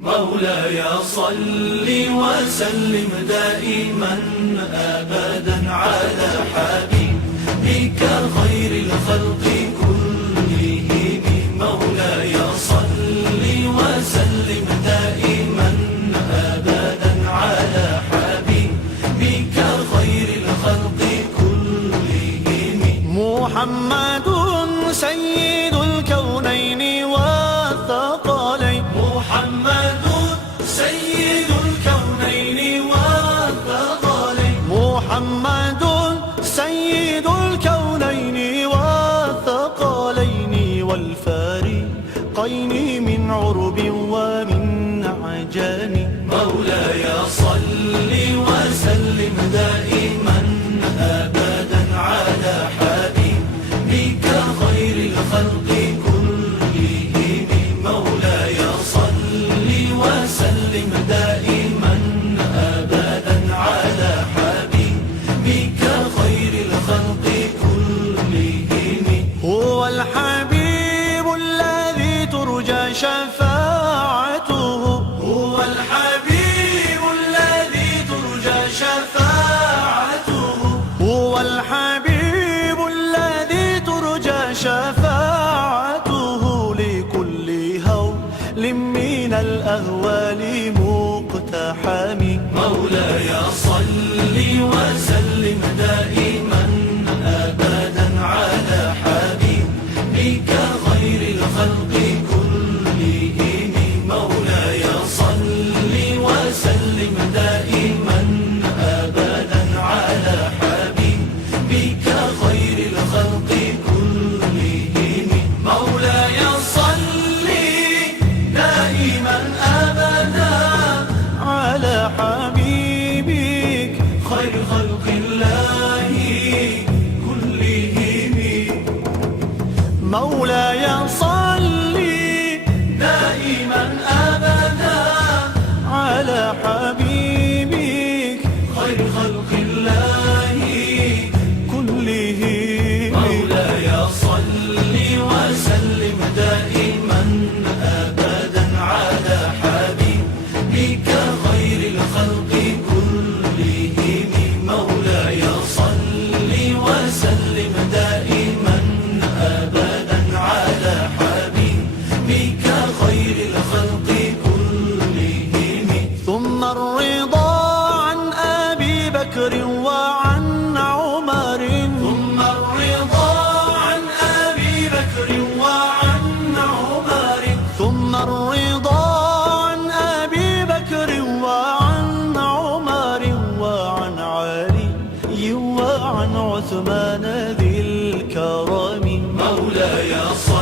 مولاي صل وسلم دائما أبدا على حبيبك خير الخلق كلهم. مولاي صل وسلم دائما أبدا على حبيبك خير الخلق كلهم. محمد سيد الكونين والثقلين. محمد سيد الكونين والثقلين. محمد سيد الكونين والثقلين والفارقين من عرب ومن عجم. مولاي صل وسلم دائما أبدا على حبيبك خير الخلق كلهم. مولاي صل وسلم دائما أبدا على حبيبك خير الخلق كلهم. هو الحبيب الذي ترجى شفاعته. هو الحبيب الذي ترجى شفاعته. هو الحبيب الذي ترجى شفاعته لكل هول من الأهوال مقتحم. مولاي صل وسلم دائما أبدا على حبيبك خير الخلق كلهم. مولاي صل وسلم دائما أبدا على حبيبك خير الخلق كلهم. مولاي صل دائما أبدا على حبيبك خير خلق الله كلهم. مولاي صل دائما أبدا على حبيبك خير خلق الله كلهم. مولاي صل وسلم دائما أبدا على حبيبك خير الخلق كلهم. مولاي صل وسلم دائما أبدا على حبيبك خير الخلق كلهم. ثم الرضا عن أبي بكر وعن عمر. ثم الرضا عن أبي بكر وعن عمر. ثم الرضا عن أبي بكر وعن عمر وعن علي وعن عثمان ذي الكرم. مولاي صل